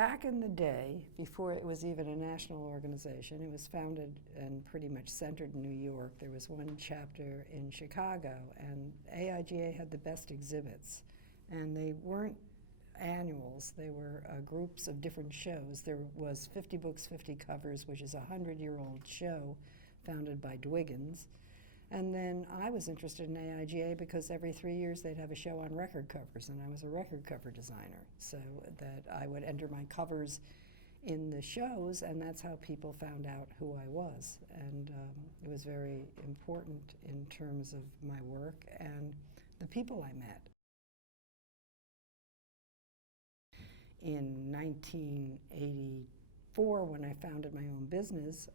Back in the day, before it was even a national organization, it was founded and pretty much centered in New York. There was one chapter in Chicago, and AIGA had the best exhibits. And they weren't annuals, they were groups of different shows. There was 50 Books, 50 Covers, which is a 100-year-old show founded by Dwiggins. And then I was interested in AIGA because every 3 years they'd have a show on record covers, and I was a record cover designer, so that I would enter my covers in the shows, and that's how people found out who I was. And it was very important in terms of my work and the people I met. In 1984, when I founded my own business,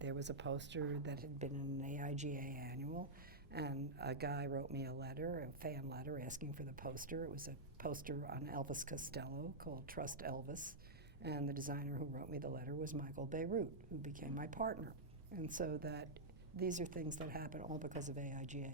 there was a poster that had been in an AIGA annual, and a guy wrote me a letter, a fan letter, asking for the poster. It was a poster on Elvis Costello called Trust Elvis, and the designer who wrote me the letter was Michael Beirut, who became my partner. And so that these are things that happen all because of AIGA.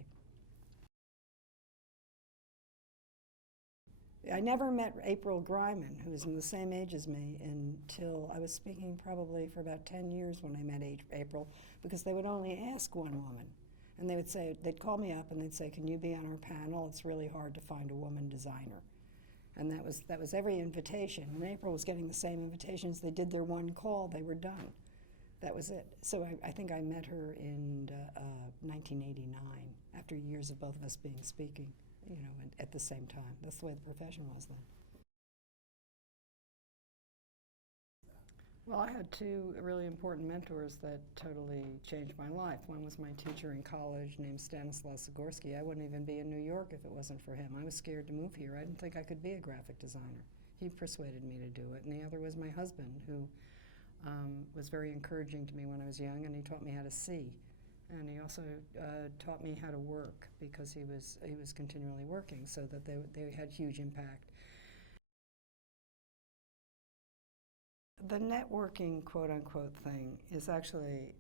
I never met April Greiman, who was in the same age as me, until I was speaking probably for about 10 years when I met April, because they would only ask one woman. And they would say, they'd call me up and they'd say, can you be on our panel? It's really hard to find a woman designer. And that was every invitation. And April was getting the same invitations. They did their one call, they were done. That was it. So I think I met her in 1989, after years of both of us being speaking, at the same time. That's the way the profession was then. Well, I had two really important mentors that totally changed my life. One was my teacher in college named Stanislaw Zagorski. I wouldn't even be in New York if it wasn't for him. I was scared to move here. I didn't think I could be a graphic designer. He persuaded me to do it. And the other was my husband, who was very encouraging to me when I was young, and he taught me how to see. And he also taught me how to work, because he was continually working, so that they had huge impact. The networking, quote-unquote, thing is actually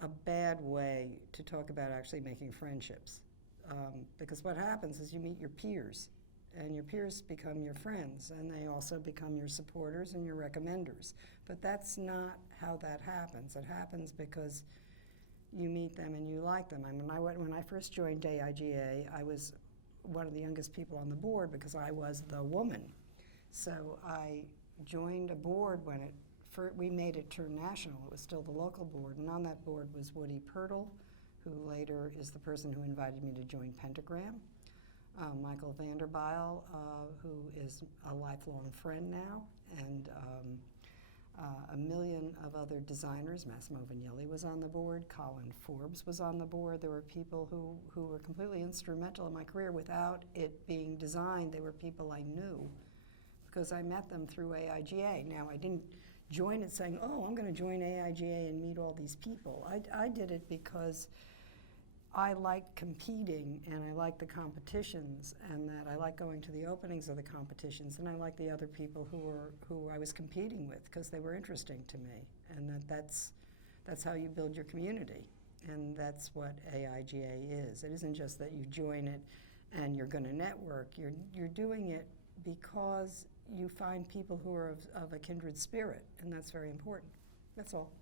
a bad way to talk about actually making friendships. Because what happens is you meet your peers, and your peers become your friends, and they also become your supporters and your recommenders. But that's not how that happens. It happens because you meet them and you like them. I mean, when I first joined AIGA, I was one of the youngest people on the board because I was the woman. So I joined a board when we made it turn national. It was still the local board, and on that board was Woody Pirtle, who later is the person who invited me to join Pentagram, Michael Vanderbilt, who is a lifelong friend now, and a million of other designers. Massimo Vignelli was on the board, Colin Forbes was on the board. There were people who were completely instrumental in my career. Without it being designed, they were people I knew, because I met them through AIGA. Now, I didn't join it saying, oh, I'm going to join AIGA and meet all these people. I did it because I like competing, and I like the competitions, and that I like going to the openings of the competitions, and I like the other people who I was competing with, because they were interesting to me, and that's how you build your community, and that's what AIGA is. It isn't just that you join it and you're going to network. You're doing it because you find people who are of a kindred spirit, and that's very important. That's all.